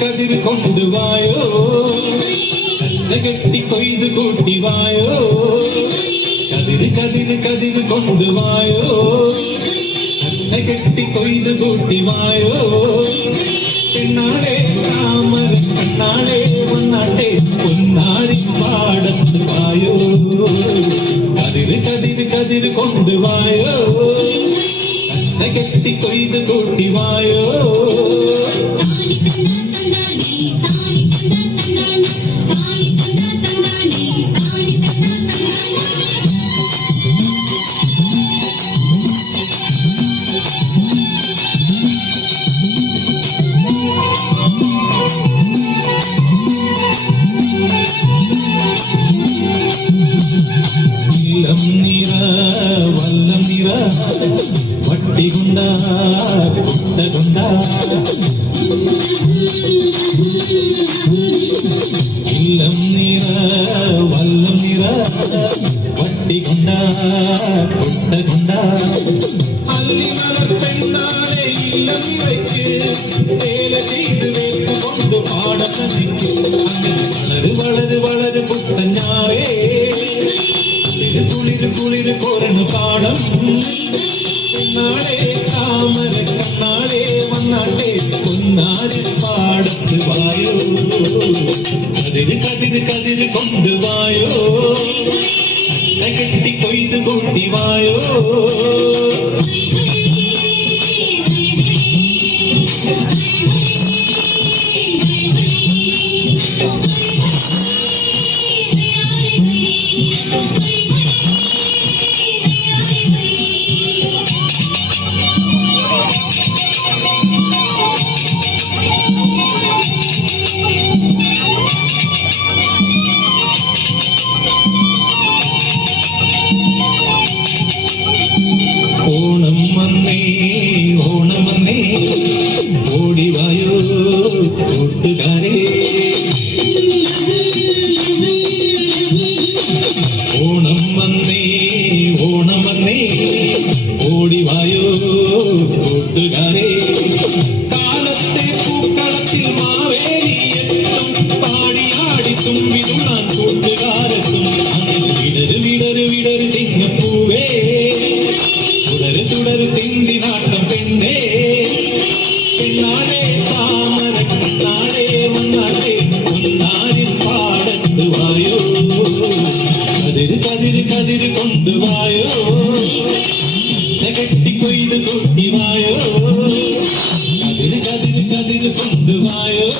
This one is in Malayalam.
കതിർ കൊണ്ടുവായോ കെട്ടി കൊയ്ത് കൂട്ടിവായോ കതിർ കൊണ്ടുവായോ കെട്ടി കൊയ്ത് കൂട്ടിവായോ പെണ്ണാളെ താമര കണ്ണാളെ വന്നാട്ടെ പൊന്നാരി പാടത്ത് വായോ കതിർ കൊണ്ടുവായോ കെട്ടി കൊയ്ത് കൂട്ടിവായോ വല്ലം നിറ വട്ടികൊണ്ട കൊണ്ട ഇല്ലം നിറ വല്ലം നിറ വട്ടികൊണ്ട കൊണ്ട അല്ലിമലർ പെണ്ണാളെ ഇല്ല നിറയ്ക്ക് വേല ചെയ്ത് വേർത്തുകൊണ്ട് പാടക്കണിക്ക് വളര് പുട്ടഞ്ഞാളേ കുളിര് കോരണ പാടം പെണ്ണാളെ താമര കണ്ണാളെ വന്നാട്ടെ പൊന്നാരി പാടത്ത് വായോ കതിര് കൊണ്ടുവായോ കെട്ടി കൊയ്ത് കൂട്ടിവായോ ഓണം വന്നേ ഓടിവായോ കൂട്ടുകാരേ ഓണം വന്നേ ഓടിവായോ കൂട്ടുകാരേ കാലത്തെ പൂക്കളത്തിൽ മാവേലി എത്തും പാടിയാടി തുമ്പിതുള്ളാൻ കൂട്ടുകാരെത്തും അങ്ങനെ വിടര് ചിങ്ങപ്പൂവേ തുടര് തിണ്ടി നാട്ടം പെണ്ണേ പെണ്ണാളെ താമര കണ്ണാളെ വന്നാട്ടെ പൊന്നാരി പാടത്ത് വായോ കതിര് കൊണ്ടുവായോ കെട്ടി കൊയ്ത് കൂട്ടിവായോ കതിര് കൊണ്ടുവായോ